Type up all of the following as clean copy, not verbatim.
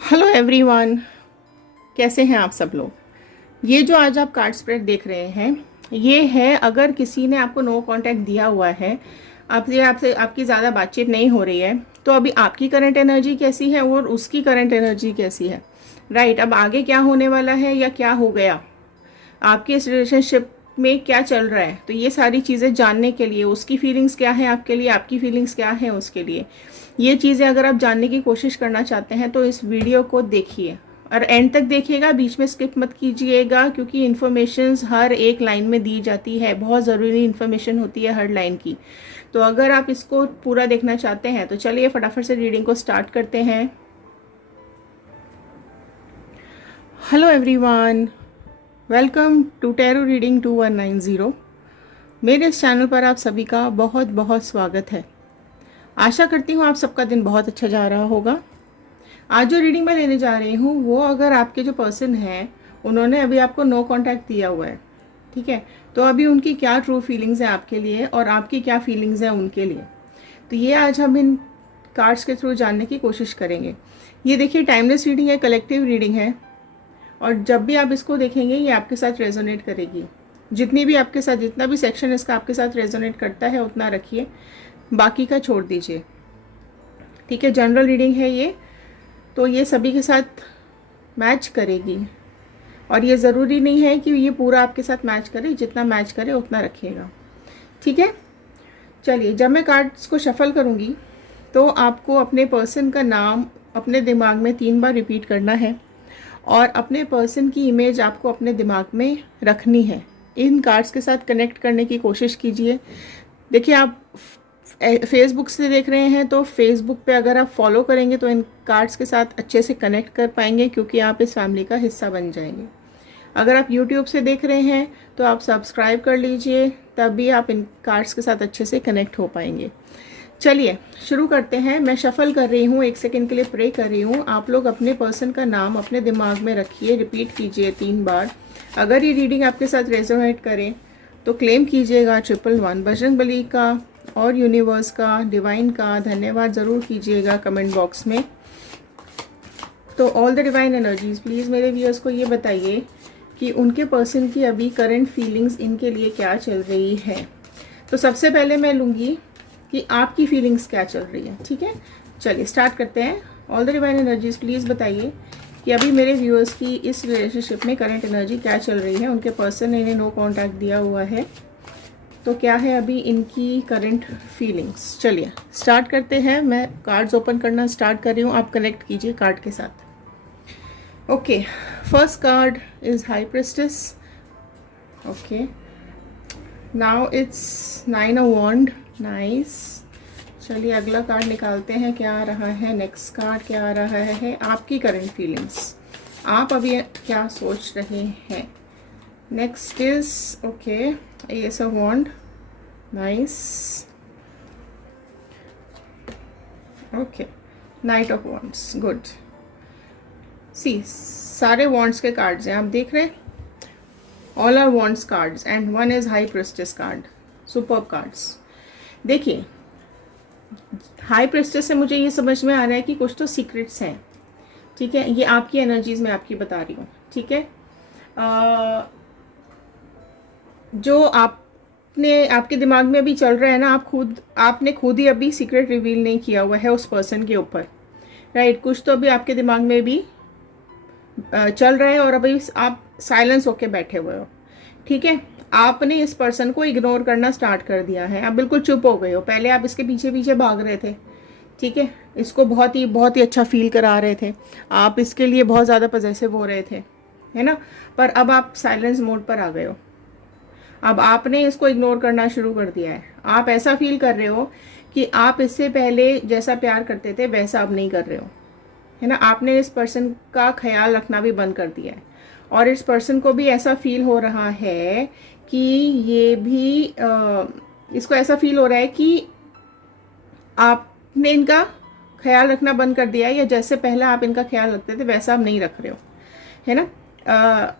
Hello everyone, कैसे हैं आप सब लोग। ये जो आज आप कार्ड स्प्रेड देख रहे हैं, ये है अगर किसी ने आपको नो कांटेक्ट दिया हुआ है, आपसे आपसे आपकी ज़्यादा बातचीत नहीं हो रही है, तो अभी आपकी करंट एनर्जी कैसी है और उसकी करंट एनर्जी कैसी है। राइट, अब आगे क्या होने वाला है या क्या हो गया, आपके इस रिलेशनशिप में क्या चल रहा है, तो ये सारी चीज़ें जानने के लिए, उसकी फीलिंग्स क्या है आपके लिए, आपकी फीलिंग्स क्या है उसके लिए, ये चीज़ें अगर आप जानने की कोशिश करना चाहते हैं तो इस वीडियो को देखिए और एंड तक देखिएगा, बीच में स्किप मत कीजिएगा, क्योंकि इन्फॉर्मेशंस हर एक लाइन में दी जाती है, बहुत ज़रूरी इन्फॉर्मेशन होती है हर लाइन की। तो अगर आप इसको पूरा देखना चाहते हैं तो चलिए फटाफट से रीडिंग को स्टार्ट करते हैं। Hello everyone, welcome to tarot reading 2190। मेरे इस चैनल पर आप सभी का बहुत बहुत स्वागत है। आशा करती हूँ आप सबका दिन बहुत अच्छा जा रहा होगा। आज जो रीडिंग मैं लेने जा रही हूँ वो अगर आपके जो पर्सन हैं उन्होंने अभी आपको नो कांटेक्ट दिया हुआ है, ठीक है, तो अभी उनकी क्या ट्रू फीलिंग्स हैं आपके लिए और आपकी क्या फीलिंग्स हैं उनके लिए, तो ये आज हम इन कार्ड्स के थ्रू जानने की कोशिश करेंगे। ये देखिए टाइमलेस रीडिंग है, कलेक्टिव रीडिंग है, और जब भी आप इसको देखेंगे ये आपके साथ रेजोनेट करेगी। जितनी भी आपके साथ, जितना भी सेक्शन इसका आपके साथ रेजोनेट करता है उतना रखिए, बाकी का छोड़ दीजिए, ठीक है। जनरल रीडिंग है ये, तो ये सभी के साथ मैच करेगी और ये ज़रूरी नहीं है कि ये पूरा आपके साथ मैच करे, जितना मैच करे उतना रखिएगा, ठीक है। चलिए, जब मैं कार्ड्स को शफल करूँगी तो आपको अपने पर्सन का नाम अपने दिमाग में 3 बार रिपीट करना है और अपने पर्सन की इमेज आपको अपने दिमाग में रखनी है। इन कार्ड्स के साथ कनेक्ट करने की कोशिश कीजिए। देखिए, आप फेसबुक से देख रहे हैं तो फेसबुक पे अगर आप फॉलो करेंगे तो इन कार्ड्स के साथ अच्छे से कनेक्ट कर पाएंगे, क्योंकि आप इस फैमिली का हिस्सा बन जाएंगे। अगर आप यूट्यूब से देख रहे हैं तो आप सब्सक्राइब कर लीजिए, तब भी आप इन कार्ड्स के साथ अच्छे से कनेक्ट हो पाएंगे। चलिए शुरू करते हैं। मैं शफल कर रही हूँ, 1 सेकेंड के लिए प्रे कर रही हूँ। आप लोग अपने पर्सन का नाम अपने दिमाग में रखिए, रिपीट कीजिए 3 बार। अगर ये रीडिंग आपके साथ रेजोनेट करे तो क्लेम कीजिएगा 111 बजरंगबली का और यूनिवर्स का, डिवाइन का धन्यवाद ज़रूर कीजिएगा कमेंट बॉक्स में। तो all the divine energies, please मेरे व्यूअर्स को ये बताइए कि उनके पर्सन की अभी करंट फीलिंग्स इनके लिए क्या चल रही है। तो सबसे पहले मैं लूँगी कि आपकी फीलिंग्स क्या चल रही है, ठीक है। चलिए स्टार्ट करते हैं। All the divine energies, please बताइए कि अभी मेरे व्यूअर्स की इस रिलेशनशिप में करंट एनर्जी क्या चल रही है। उनके पर्सन ने इन्हें नो कॉन्टैक्ट दिया हुआ है, तो क्या है अभी इनकी करंट फीलिंग्स। चलिए स्टार्ट करते हैं। मैं कार्ड्स ओपन करना स्टार्ट कर रही हूँ, आप कनेक्ट कीजिए कार्ड के साथ। Okay, first card is high priestess. Okay, now it's 9 of wand, nice. चलिए अगला कार्ड निकालते हैं, क्या आ रहा है। नेक्स्ट कार्ड क्या आ रहा है, आपकी करंट फीलिंग्स, आप अभी क्या सोच रहे हैं। Next is okay, ace of wand, nice. Okay, knight of wands, good. See, सारे वॉन्ड्स के कार्ड्स हैं, आप देख रहे हैं, all are wands cards and one is high priestess card, superb cards. देखिए, हाई प्रिस्टेस से मुझे ये समझ में आ रहा है कि कुछ तो सीक्रेट्स हैं, ठीक है। ये आपकी एनर्जीज में आपकी बता रही हूँ, ठीक है। जो आपने आपके दिमाग में अभी चल रहा है ना, आपने खुद ही अभी सीक्रेट रिवील नहीं किया हुआ है उस पर्सन के ऊपर, राइट। कुछ तो अभी आपके दिमाग में भी चल रहा है और अभी आप साइलेंस होके बैठे हुए हो, ठीक है। आपने इस पर्सन को इग्नोर करना स्टार्ट कर दिया है, आप बिल्कुल चुप हो गए हो। पहले आप इसके पीछे पीछे भाग रहे थे, ठीक है, इसको बहुत ही अच्छा फील करा रहे थे, आप इसके लिए बहुत ज़्यादा पजेसिव हो रहे थे, है ना। पर अब आप साइलेंस मोड पर आ गए हो, अब आपने इसको इग्नोर करना शुरू कर दिया है। आप ऐसा फील कर रहे हो कि आप इससे पहले जैसा प्यार करते थे वैसा अब नहीं कर रहे हो, है ना। आपने इस पर्सन का ख्याल रखना भी बंद कर दिया है और इस पर्सन को भी ऐसा फील हो रहा है कि ये भी इसको ऐसा फील हो रहा है कि आपने इनका ख्याल रखना बंद कर दिया है, या जैसे पहले आप इनका ख्याल रखते थे वैसा आप नहीं रख रहे हो, है ना।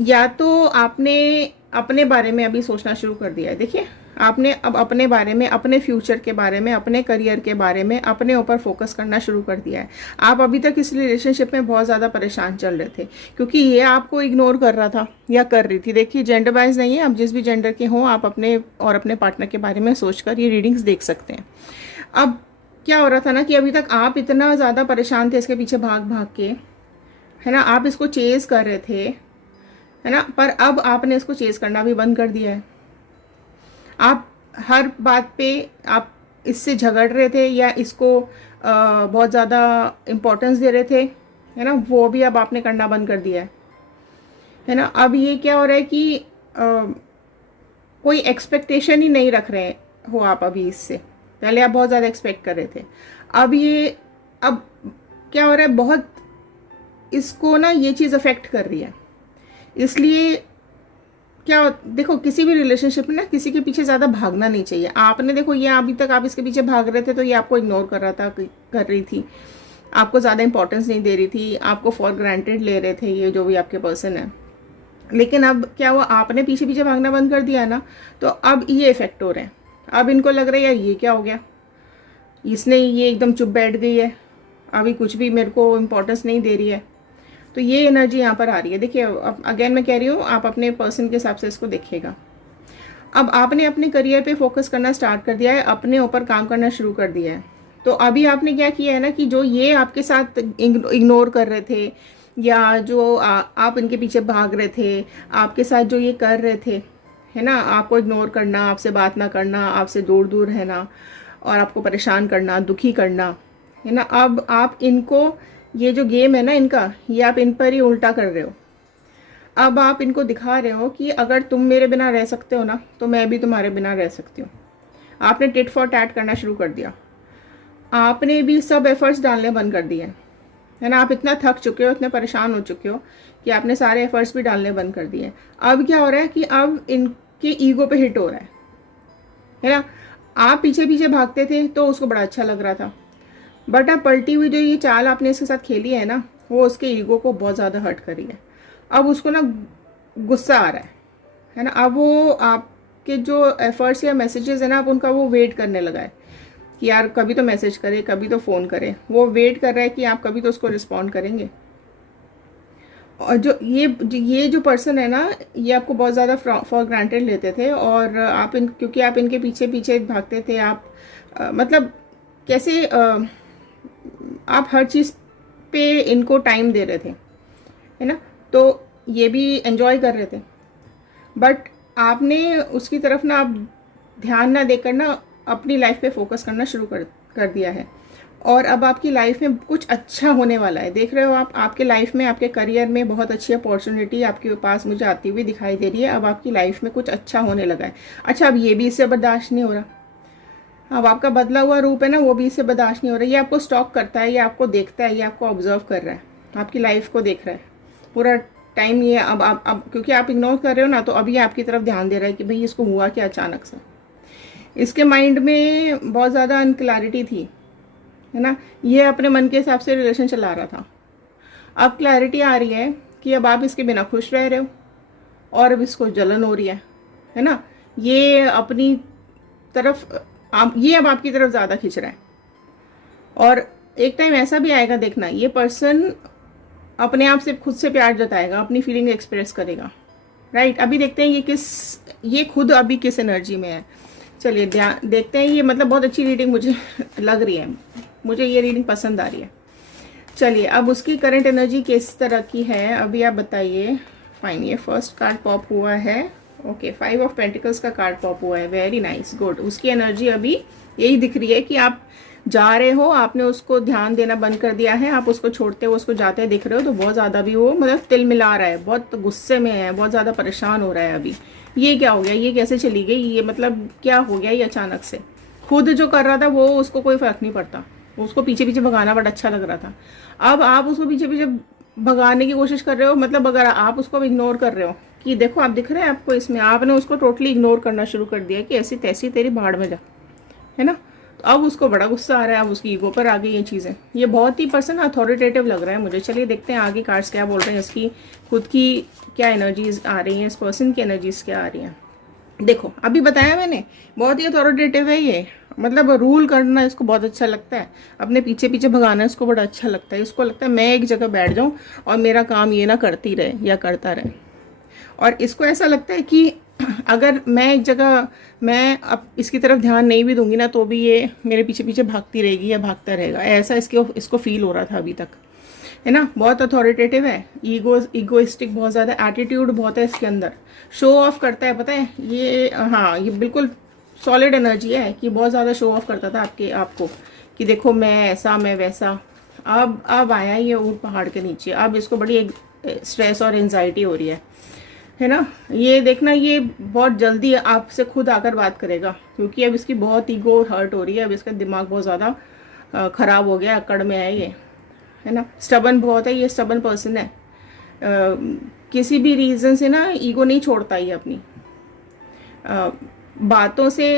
या तो आपने अपने बारे में अभी सोचना शुरू कर दिया है। देखिए, आपने अब अपने बारे में, अपने फ्यूचर के बारे में, अपने करियर के बारे में, अपने ऊपर फोकस करना शुरू कर दिया है। आप अभी तक इस रिलेशनशिप में बहुत ज़्यादा परेशान चल रहे थे क्योंकि ये आपको इग्नोर कर रहा था या कर रही थी। देखिए, जेंडर वाइज नहीं है, आप जिस भी जेंडर के हों आप अपने और अपने पार्टनर के बारे में सोचकर ये रीडिंग्स देख सकते हैं। अब क्या हो रहा था ना कि अभी तक आप इतना ज़्यादा परेशान थे इसके पीछे भाग भाग के, है ना, आप इसको चेज़ कर रहे थे, है ना, पर अब आपने इसको चेज़ करना भी बंद कर दिया है। आप हर बात पे आप इससे झगड़ रहे थे या इसको बहुत ज़्यादा इम्पोर्टेंस दे रहे थे, है ना, वो भी अब आपने करना बंद कर दिया है ना। अब ये क्या हो रहा है कि कोई एक्सपेक्टेशन ही नहीं रख रहे हो आप अभी इससे। पहले आप बहुत ज़्यादा एक्सपेक्ट कर रहे थे, अब क्या हो रहा है, बहुत इसको ना ये चीज़ अफेक्ट कर रही है। इसलिए क्या, देखो, किसी भी रिलेशनशिप में ना किसी के पीछे ज़्यादा भागना नहीं चाहिए। आपने देखो, ये अभी तक आप इसके पीछे भाग रहे थे तो ये आपको इग्नोर कर रहा था, कर रही थी, आपको ज़्यादा इंपॉर्टेंस नहीं दे रही थी, आपको फॉर ग्रांटेड ले रहे थे ये जो भी आपके पर्सन है। लेकिन अब क्या हुआ, आपने पीछे पीछे भागना बंद कर दिया ना, तो अब ये इफेक्ट हो रहे हैं। अब इनको लग रहा है यार ये क्या हो गया, इसने ये एकदम चुप बैठ गई है, अभी कुछ भी मेरे को इम्पोर्टेंस नहीं दे रही है। तो ये एनर्जी यहाँ पर आ रही है। देखिए, अब अगेन मैं कह रही हूँ, आप अपने पर्सन के हिसाब से इसको देखिएगा। अब आपने अपने करियर पे फोकस करना स्टार्ट कर दिया है, अपने ऊपर काम करना शुरू कर दिया है। तो अभी आपने क्या किया है ना कि जो ये आपके साथ इग्नोर कर रहे थे या जो आप इनके पीछे भाग रहे थे, आपके साथ जो ये कर रहे थे, है ना, आपको इग्नोर करना, आपसे बात ना करना, आपसे दूर दूर रहना और आपको परेशान करना, दुखी करना, है ना, अब आप इनको, ये जो गेम है ना इनका, ये आप इन पर ही उल्टा कर रहे हो। अब आप इनको दिखा रहे हो कि अगर तुम मेरे बिना रह सकते हो ना तो मैं भी तुम्हारे बिना रह सकती हूँ। आपने टिट फॉर टैट करना शुरू कर दिया, आपने भी सब एफर्ट्स डालने बंद कर दिए, है ना। आप इतना थक चुके हो, इतने परेशान हो चुके हो कि आपने सारे एफर्ट्स भी डालने बंद कर दिए। अब क्या हो रहा है कि अब इनके ईगो पे हिट हो रहा है ना। आप पीछे पीछे भागते थे तो उसको बड़ा अच्छा लग रहा था, बट अब पलटी हुई जो ये चाल आपने इसके साथ खेली है ना, वो उसके ईगो को बहुत ज़्यादा हर्ट करी है। अब उसको ना गुस्सा आ रहा है ना। अब वो आपके जो एफर्ट्स या मैसेजेस है ना, आप उनका वो वेट करने लगा है कि यार कभी तो मैसेज करे, कभी तो फ़ोन करे। वो वेट कर रहा है कि आप कभी तो उसको रिस्पॉन्ड करेंगे। और जो ये जो पर्सन है ना, ये आपको बहुत ज़्यादा फॉर ग्रांटेड लेते थे और क्योंकि आप इनके पीछे पीछे भागते थे, आप मतलब कैसे आप हर चीज़ पे इनको टाइम दे रहे थे, है ना, तो ये भी एंजॉय कर रहे थे। बट आपने उसकी तरफ ना आप ध्यान ना देकर ना अपनी लाइफ पे फोकस करना शुरू कर दिया है। और अब आपकी लाइफ में कुछ अच्छा होने वाला है। देख रहे हो आप, आपके लाइफ में, आपके करियर में बहुत अच्छी अपॉर्चुनिटी आपके पास मुझे आती हुई दिखाई दे रही है। अब आपकी लाइफ में कुछ अच्छा होने लगा है। अच्छा, अब ये भी इससे बर्दाश्त नहीं हो रहा, अब आपका बदला हुआ रूप है ना, वो भी इससे बर्दाश्त नहीं हो रहा। ये आपको स्टॉक करता है, ये आपको देखता है, ये आपको ऑब्जर्व कर रहा है, आपकी लाइफ को देख रहा है पूरा टाइम। ये अब क्योंकि आप इग्नोर कर रहे हो ना, तो अभी आपकी तरफ ध्यान दे रहा है कि भाई इसको हुआ क्या अचानक से। इसके माइंड में बहुत ज़्यादा अनक्लैरिटी थी, है ना। ये अपने मन के हिसाब से रिलेशन चला रहा था। अब क्लैरिटी आ रही है कि अब आप इसके बिना खुश रह रहे हो और अब इसको जलन हो रही है ना। ये अपनी तरफ ये अब आपकी तरफ ज़्यादा खींच रहा है। और एक टाइम ऐसा भी आएगा, देखना, ये पर्सन अपने आप से खुद से प्यार जताएगा, अपनी फीलिंग एक्सप्रेस करेगा, राइट। अभी देखते हैं ये खुद अभी किस एनर्जी में है। चलिए देखते हैं। ये मतलब बहुत अच्छी रीडिंग मुझे लग रही है, मुझे ये रीडिंग पसंद आ रही है। चलिए, अब उसकी करंट एनर्जी किस तरह की है अभी आप बताइए। फाइन, ये फर्स्ट कार्ड पॉप हुआ है। ओके, 5 ऑफ पेंटिकल्स का कार्ड पॉप हुआ है। Very nice, good. उसकी एनर्जी अभी यही दिख रही है कि आप जा रहे हो, आपने उसको ध्यान देना बंद कर दिया है, आप उसको छोड़ते हो, उसको जाते दिख रहे हो, तो बहुत ज़्यादा भी वो मतलब तिल मिला रहा है, बहुत गुस्से में है, बहुत ज़्यादा परेशान हो रहा है अभी। ये क्या हो गया, ये कैसे चली गई, ये मतलब क्या हो गया ये अचानक से। खुद जो कर रहा था वो उसको कोई फ़र्क नहीं पड़ता, उसको पीछे पीछे भगाना बड़ा अच्छा लग रहा था। अब आप उसको पीछे पीछे भगाने की कोशिश कर रहे हो, मतलब अगर आप उसको इग्नोर कर रहे हो कि देखो, आप दिख रहे हैं आपको इसमें, आपने उसको टोटली इग्नोर करना शुरू कर दिया कि ऐसी तैसी तेरी भाड़ में जा, है ना। तो अब उसको बड़ा गुस्सा आ रहा है, अब उसकी ईगो पर आ गई ये चीज़ें। ये बहुत ही पर्सन अथॉरिटेटिव लग रहा है मुझे। चलिए देखते हैं आगे कार्ड्स क्या बोल रहे हैं, इसकी खुद की क्या एनर्जीज आ रही हैं, इस पर्सन की एनर्जीज क्या आ रही हैं। देखो अभी बताया मैंने, बहुत ही अथॉरिटेटिव है ये, मतलब रूल करना इसको बहुत अच्छा लगता है, अपने पीछे पीछे भगाना इसको बड़ा अच्छा लगता है। इसको लगता है मैं एक जगह बैठ जाऊं और मेरा काम ये ना करती रहे या करता रहे। और इसको ऐसा लगता है कि अगर मैं एक जगह, मैं अब इसकी तरफ ध्यान नहीं भी दूंगी ना तो भी ये मेरे पीछे पीछे भागती रहेगी या भागता रहेगा, ऐसा इसको फील हो रहा था अभी तक, है ना। बहुत अथॉरिटेटिव है, ईगोइस्टिक बहुत ज़्यादा, एटीट्यूड बहुत है इसके अंदर, शो ऑफ करता है, पता है ये। हाँ, ये बिल्कुल सॉलिड एनर्जी है कि बहुत ज़्यादा शो ऑफ करता था आपको कि देखो मैं ऐसा मैं वैसा। अब आया ये ऊँट पहाड़ के नीचे, अब इसको बड़ी एक स्ट्रेस और एंजाइटी हो रही है ना। ये देखना, ये बहुत जल्दी आपसे खुद आकर बात करेगा, क्योंकि अब इसकी बहुत ईगो हर्ट हो रही है, अब इसका दिमाग बहुत ज़्यादा ख़राब हो गया, अकड़ में है ये, है ना। स्टबन बहुत है, ये स्टबन पर्सन है, किसी भी रीज़न से ना ईगो नहीं छोड़ता ये अपनी बातों से।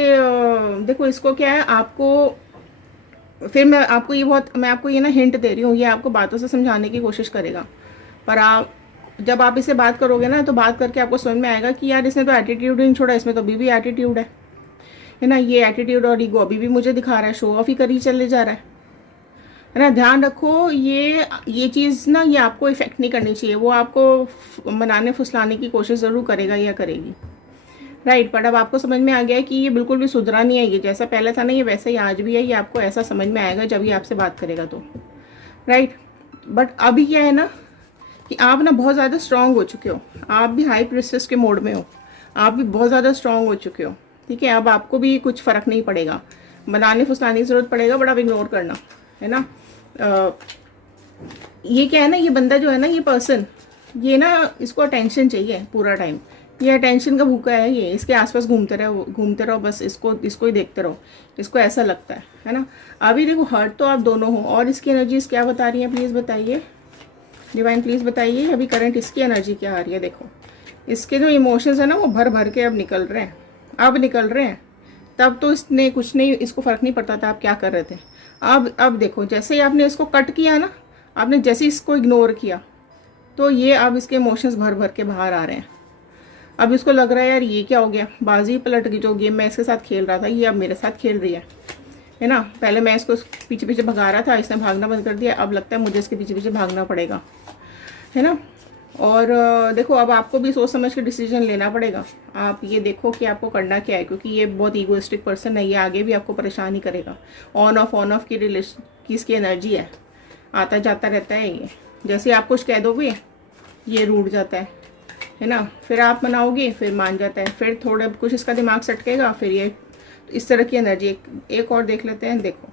देखो इसको क्या है, आपको फिर मैं आपको ये ना हिंट दे रही हूँ, ये आपको बातों से समझाने की कोशिश करेगा, पर जब आप इससे बात करोगे ना तो बात करके आपको समझ में आएगा कि यार इसने तो एटीट्यूड नहीं छोड़ा, इसमें तो अभी भी एटीट्यूड है ना। ये एटीट्यूड और ईगो अभी भी मुझे दिखा रहा है, शो ऑफ ही करी चले जा रहा है ना। ध्यान रखो, ये चीज़ ना ये आपको इफेक्ट नहीं करनी चाहिए, वो आपको मनाने फुसलाने की कोशिश ज़रूर करेगा या करेगी, राइट। बट अब आपको समझ में आ गया है कि ये बिल्कुल भी सुधरा नहीं है, ये जैसा पहले था ना ये वैसा ही आज भी है, ये आपको ऐसा समझ में आएगा जब ये आपसे बात करेगा तो, राइट। बट अभी क्या है ना कि आप ना बहुत ज़्यादा स्ट्रांग हो चुके हो, आप भी हाई प्रेस्टिज के मोड में हो, आप भी बहुत ज़्यादा स्ट्रांग हो चुके हो, ठीक है। अब आपको भी कुछ फ़र्क नहीं पड़ेगा, बनाने फुसलाने की ज़रूरत पड़ेगा बट आप इग्नोर करना, है ना। ये क्या है ना, ये बंदा जो है ना, ये पर्सन, ये ना इसको अटेंशन चाहिए पूरा टाइम, ये अटेंशन का भूखा है, ये इसके आसपास घूमते रहो बस, इसको ही देखते रहो, इसको ऐसा लगता है ना। अभी देखो हर्ट तो आप दोनों हो, और इसकी एनर्जीज क्या बता रही हैं प्लीज़ बताइए, डिवाइन प्लीज़ बताइए, अभी करंट इसकी एनर्जी क्या आ रही है। देखो इसके जो इमोशंस है ना वो भर भर के अब निकल रहे हैं, तब तो इसने कुछ नहीं, इसको फ़र्क नहीं पड़ता था आप क्या कर रहे थे। अब देखो जैसे ही आपने इसको कट किया ना, आपने जैसे ही इसको इग्नोर किया तो ये अब इसके इमोशंस भर भर के बाहर आ रहे हैं। अब इसको लग रहा है यार ये क्या हो गया, बाजी पलट गई, जो गेम मैं इसके साथ खेल रहा था ये अब मेरे साथ खेल रही है ना। पहले मैं इसको पीछे पीछे भगा रहा था, इसने भागना बंद कर दिया, अब लगता है मुझे इसके पीछे पीछे भागना पड़ेगा, है ना। और देखो अब आपको भी सोच समझ के डिसीजन लेना पड़ेगा, आप ये देखो कि आपको करना क्या है, क्योंकि ये बहुत ईगोइस्टिक पर्सन है, ये आगे भी आपको परेशान ही करेगा। ऑन ऑफ की रिलेशन की इसकी एनर्जी है, आता जाता रहता है ये, जैसे आप कुछ कह दोगे ये रूठ जाता है ना, फिर आप मनाओगे फिर मान जाता है, फिर थोड़ा कुछ इसका दिमाग सटकेगा फिर ये, तो इस तरह की एनर्जी। एक और देख लेते हैं, देखो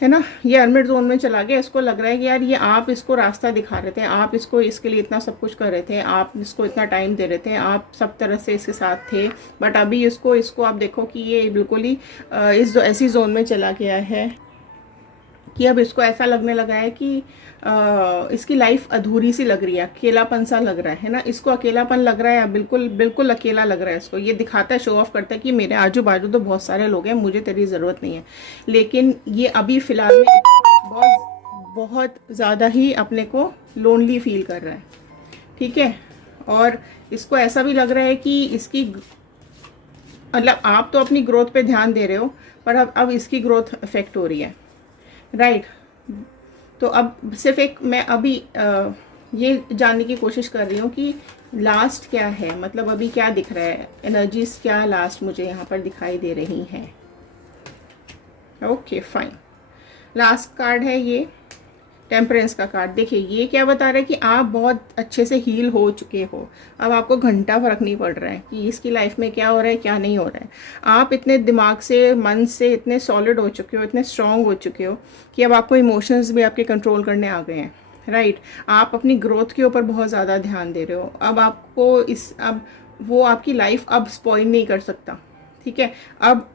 है ना, ये हर्मिट जोन में चला गया, इसको लग रहा है कि यार ये आप इसको रास्ता दिखा रहे थे, आप इसको इसके लिए इतना सब कुछ कर रहे थे, आप इसको इतना टाइम दे रहे थे, आप सब तरह से इसके साथ थे, बट अभी इसको आप देखो कि ये बिल्कुल ही ऐसी जोन में चला गया है कि अब इसको ऐसा लगने लगा है कि इसकी लाइफ अधूरी सी लग रही है, अकेलापन सा लग रहा है ना, इसको अकेलापन लग रहा है, बिल्कुल बिल्कुल अकेला लग रहा है इसको। ये दिखाता है, शो ऑफ करता है कि मेरे आजू बाजू तो बहुत सारे लोग हैं, मुझे तेरी ज़रूरत नहीं है, लेकिन ये अभी फ़िलहाल में बहुत बहुत ज़्यादा ही अपने को लोनली फील कर रहा है, ठीक है। और इसको ऐसा भी लग रहा है कि इसकी, मतलब आप तो अपनी ग्रोथ पे ध्यान दे रहे हो, पर अब इसकी ग्रोथ इफेक्ट हो रही है, राइट। तो अब सिर्फ एक मैं अभी ये जानने की कोशिश कर रही हूँ कि लास्ट क्या है, मतलब अभी क्या दिख रहा है, एनर्जीज क्या लास्ट मुझे यहाँ पर दिखाई दे रही हैं। ओके फाइन, लास्ट कार्ड है ये टेम्परेंस का कार्ड। देखिए ये क्या बता रहा है कि आप बहुत अच्छे से हील हो चुके हो, अब आपको घंटा फर्क नहीं पड़ रहा है कि इसकी लाइफ में क्या हो रहा है क्या नहीं हो रहा है। आप इतने दिमाग से, मन से इतने सॉलिड हो चुके हो, इतने स्ट्रांग हो चुके हो कि अब आपको इमोशंस भी आपके कंट्रोल करने आ गए हैं, राइट। आप अपनी ग्रोथ के ऊपर बहुत ज़्यादा ध्यान दे रहे हो, अब आपको अब वो आपकी लाइफ अब स्पॉइल नहीं कर सकता, ठीक है। अब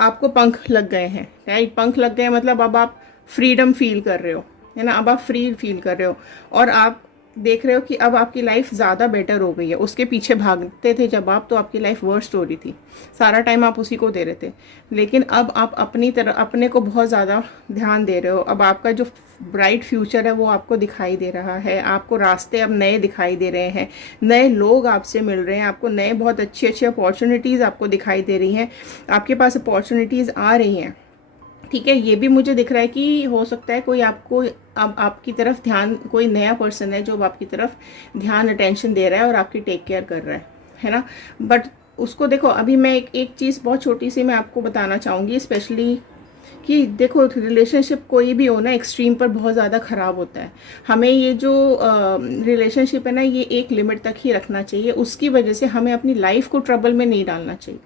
आपको पंख लग गए हैं, राइट। पंख लग गए मतलब अब आप फ्रीडम फील कर रहे हो, है ना, अब आप फ्री फील कर रहे हो, और आप देख रहे हो कि अब आपकी लाइफ ज़्यादा बेटर हो गई है। उसके पीछे भागते थे जब आप, तो आपकी लाइफ वर्स्ट हो रही थी, सारा टाइम आप उसी को दे रहे थे। लेकिन अब आप अपनी तरह अपने को बहुत ज़्यादा ध्यान दे रहे हो। अब आपका जो ब्राइट फ्यूचर है वो आपको दिखाई दे रहा है, आपको रास्ते अब नए दिखाई दे रहे हैं, नए लोग आपसे मिल रहे हैं, आपको नए बहुत अच्छी अच्छी अपॉर्चुनिटीज़ आपको दिखाई दे रही हैं, आपके पास अपॉर्चुनिटीज़ आ रही हैं। ठीक है, ये भी मुझे दिख रहा है कि हो सकता है कोई आपको अब आपकी तरफ ध्यान, कोई नया पर्सन है जो अब आपकी तरफ ध्यान अटेंशन दे रहा है और आपकी टेक केयर कर रहा है ना। बट उसको देखो, अभी मैं एक चीज़ बहुत छोटी सी मैं आपको बताना चाहूँगी, स्पेशली कि देखो रिलेशनशिप कोई भी हो ना, एक्सट्रीम पर बहुत ज़्यादा ख़राब होता है। हमें ये जो रिलेशनशिप है ना, ये एक लिमिट तक ही रखना चाहिए। उसकी वजह से हमें अपनी लाइफ को ट्रबल में नहीं डालना चाहिए,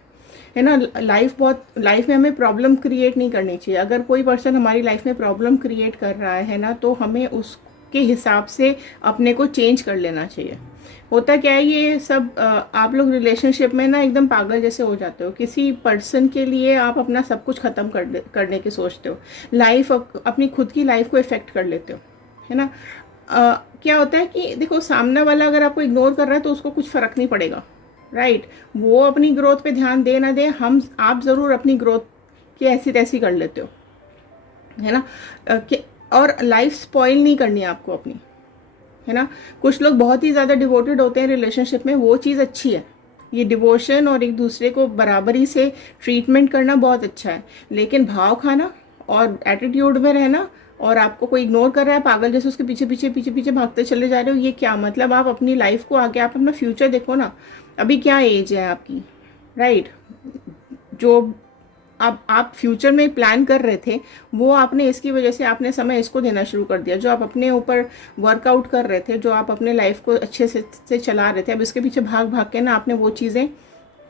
है ना। लाइफ में हमें प्रॉब्लम क्रिएट नहीं करनी चाहिए। अगर कोई पर्सन हमारी लाइफ में प्रॉब्लम क्रिएट कर रहा है ना, तो हमें उसके हिसाब से अपने को चेंज कर लेना चाहिए। होता क्या है, ये सब आप लोग रिलेशनशिप में ना एकदम पागल जैसे हो जाते हो। किसी पर्सन के लिए आप अपना सब कुछ ख़त्म करने की सोचते हो, लाइफ अपनी खुद की लाइफ को इफ़ेक्ट कर लेते हो, है ना। क्या होता है कि देखो, सामने वाला अगर आपको इग्नोर कर रहा है तो उसको कुछ फ़र्क नहीं पड़ेगा, राइट। वो अपनी ग्रोथ पे ध्यान दे ना दे, आप ज़रूर अपनी ग्रोथ की ऐसी तैसी कर लेते हो, है ना। और लाइफ स्पॉइल नहीं करनी है आपको अपनी, है ना। कुछ लोग बहुत ही ज़्यादा डिवोटेड होते हैं रिलेशनशिप में, वो चीज़ अच्छी है। ये डिवोशन और एक दूसरे को बराबरी से ट्रीटमेंट करना बहुत अच्छा है। लेकिन भाव खाना और एटीट्यूड में रहना, और आपको कोई इग्नोर कर रहा है पागल जैसे, उसके पीछे पीछे पीछे पीछे भागते चले जा रहे हो, ये क्या मतलब। आप अपनी लाइफ को आगे, आप अपना फ्यूचर देखो ना। अभी क्या एज है आपकी, राइट। जो आप फ्यूचर में प्लान कर रहे थे, वो आपने इसकी वजह से आपने समय इसको देना शुरू कर दिया। जो आप अपने ऊपर वर्कआउट कर रहे थे, जो आप अपने लाइफ को अच्छे से चला रहे थे, अब इसके पीछे भाग भाग के ना आपने वो चीज़ें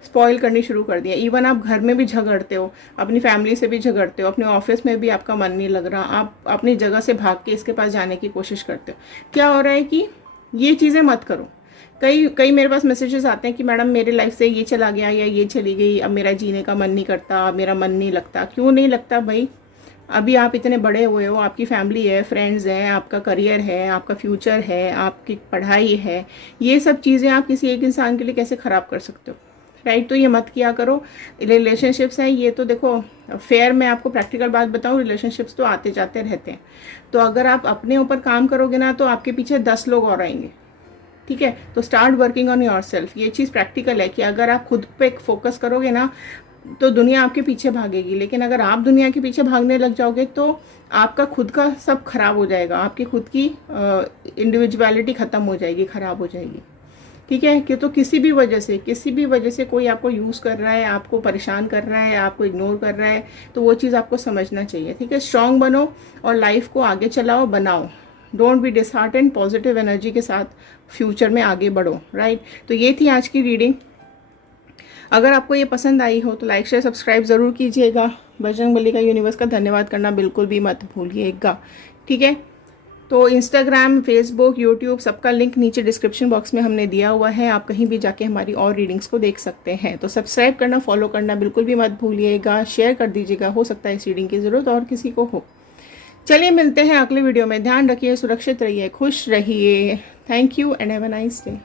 स्पॉइल करनी शुरू कर दिया। इवन आप घर में भी झगड़ते हो, अपनी फैमिली से भी झगड़ते हो, अपने ऑफिस में भी आपका मन नहीं लग रहा, आप अपनी जगह से भाग के इसके पास जाने की कोशिश करते हो। क्या हो रहा है कि ये चीज़ें मत करो। कई मेरे पास मैसेजेस आते हैं कि मैडम मेरे लाइफ से ये चला गया या ये चली गई, अब मेरा जीने का मन नहीं करता, अब मेरा मन नहीं लगता। क्यों नहीं लगता भाई? अभी आप इतने बड़े हुए हो, आपकी फैमिली है, फ्रेंड्स हैं, आपका करियर है, आपका फ्यूचर है, आपकी पढ़ाई है। ये सब चीज़ें आप किसी एक इंसान के लिए कैसे ख़राब कर सकते हो, राइट। तो ये मत किया करो। रिलेशनशिप्स हैं ये तो देखो, फेयर मैं आपको प्रैक्टिकल बात बताऊँ, रिलेशनशिप्स तो आते जाते रहते हैं। तो अगर आप अपने ऊपर काम करोगे ना, तो आपके पीछे 10 लोग और आएंगे, ठीक है। तो start working on your self. ये चीज़ प्रैक्टिकल है कि अगर आप खुद पे फोकस करोगे ना, तो दुनिया आपके पीछे भागेगी। लेकिन अगर आप दुनिया के पीछे भागने लग जाओगे, तो आपका खुद का सब खराब हो जाएगा, आपकी खुद की इंडिविजुअलिटी ख़त्म हो जाएगी, ख़राब हो जाएगी, ठीक है। कि तो किसी भी वजह से कोई आपको यूज़ कर रहा है, आपको परेशान कर रहा है, आपको इग्नोर कर रहा है, तो वो चीज़ आपको समझना चाहिए, ठीक है। स्ट्रांग बनो और लाइफ को आगे चलाओ, बनाओ। Don't be disheartened, positive energy के साथ फ्यूचर में आगे बढ़ो, राइट। तो ये थी आज की रीडिंग। अगर आपको ये पसंद आई हो तो लाइक शेयर सब्सक्राइब ज़रूर कीजिएगा। बजरंगबली का यूनिवर्स का धन्यवाद करना बिल्कुल भी मत भूलिएगा, ठीक है। तो इंस्टाग्राम, फेसबुक, यूट्यूब सबका लिंक नीचे डिस्क्रिप्शन बॉक्स में हमने दिया हुआ है। आप कहीं भी जाके हमारी और रीडिंग्स को देख सकते हैं। तो सब्सक्राइब करना, फॉलो करना बिल्कुल भी मत भूलिएगा। शेयर कर दीजिएगा, हो सकता है इस रीडिंग की ज़रूरत और किसी को हो। चलिए मिलते हैं अगले वीडियो में। ध्यान रखिए, सुरक्षित रहिए, खुश रहिए। Thank you and have a nice day.